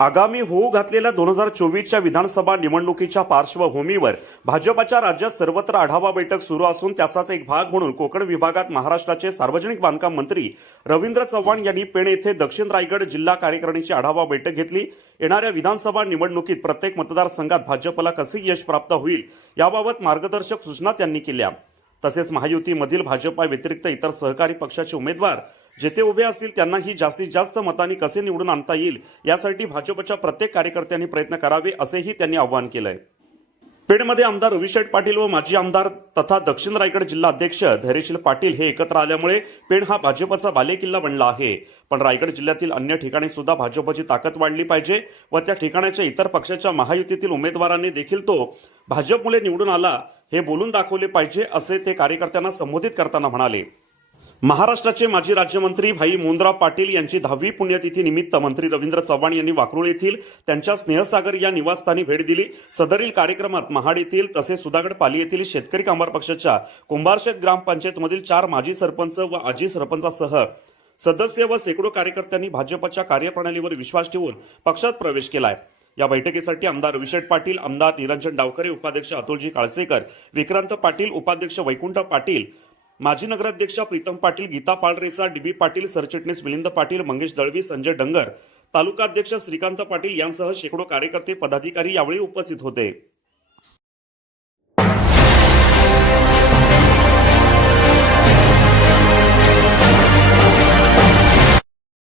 आगामी होऊ घातलेल्या दोन हजार चोवीसच्या विधानसभा निवडणुकीच्या पार्श्वभूमीवर भाजपाच्या राज्यात सर्वत्र आढावा बैठक सुरू असून त्याचाच एक भाग म्हणून कोकण विभागात महाराष्ट्राचे सार्वजनिक बांधकाम मंत्री रवींद्र चव्हाण यांनी पेण येथे दक्षिण रायगड जिल्हा कार्यकारिणीची आढावा बैठक घेतली. येणाऱ्या विधानसभा निवडणुकीत प्रत्येक मतदारसंघात भाजपला कसे यश प्राप्त होईल याबाबत मार्गदर्शक सूचना त्यांनी केल्या. तसेच महायुतीमधील भाजपा व्यतिरिक्त इतर सहकारी पक्षाचे उमेदवार जेथे उभे असतील त्यांनाही जास्तीत जास्त मतांनी कसे निवडून आणता येईल यासाठी भाजपच्या प्रत्येक कार्यकर्त्यांनी प्रयत्न करावे असेही त्यांनी आवाहन केलंय. पेडमध्ये आमदार रविशेठ पाटील व माजी आमदार तथा दक्षिण रायगड जिल्हा अध्यक्ष धैर्यशील पाटील हे एकत्र आल्यामुळे पेण हा भाजपचा बालेकिल्ला बनला आहे. पण रायगड जिल्ह्यातील अन्य ठिकाणी सुद्धा भाजपची ताकद वाढली पाहिजे व त्या ठिकाणाच्या इतर पक्षाच्या महायुतीतील उमेदवारांनी देखील तो भाजपमुळे निवडून आला हे बोलून दाखवले पाहिजे असे ते कार्यकर्त्यांना संबोधित करताना म्हणाले. महाराष्ट्राचे माजी राज्यमंत्री भाई मोंद्रा पाटील यांची दहावी पुण्यतिथी निमित्त मंत्री रवींद्र चव्हाण यांनी वाकरुळ येथील त्यांच्या स्नेहसागर या निवासस्थानी भेट दिली. सदरील कार्यक्रमात महाड येथील तसेच सुधागड पाली येथील शेतकरी कामगार पक्षाच्या कुंभारशेत ग्रामपंचायतमधील चार माजी सरपंच व आजी सरपंचासह सदस्य व शेकडो कार्यकर्त्यांनी भाजपच्या कार्यप्रणालीवर विश्वास ठेवून पक्षात प्रवेश केलाय. या बैठकीसाठी आमदार रविशेठ पाटील आमदार निरंजन डावखरे उपाध्यक्ष अतुलजी काळसेकर विक्रांत पाटील उपाध्यक्ष वैकुंठ पाटील माजी नगराध्यक्षा प्रीतम पाटील गीता पाळरेचा डीबी पाटील सरचिटणीस मिलिंद पाटील मंगेश दळवी संजय डंगर तालुका अध्यक्ष श्रीकांत पाटील यांसह शेकडो कार्यकर्ते पदाधिकारी यावेळी उपस्थित होते.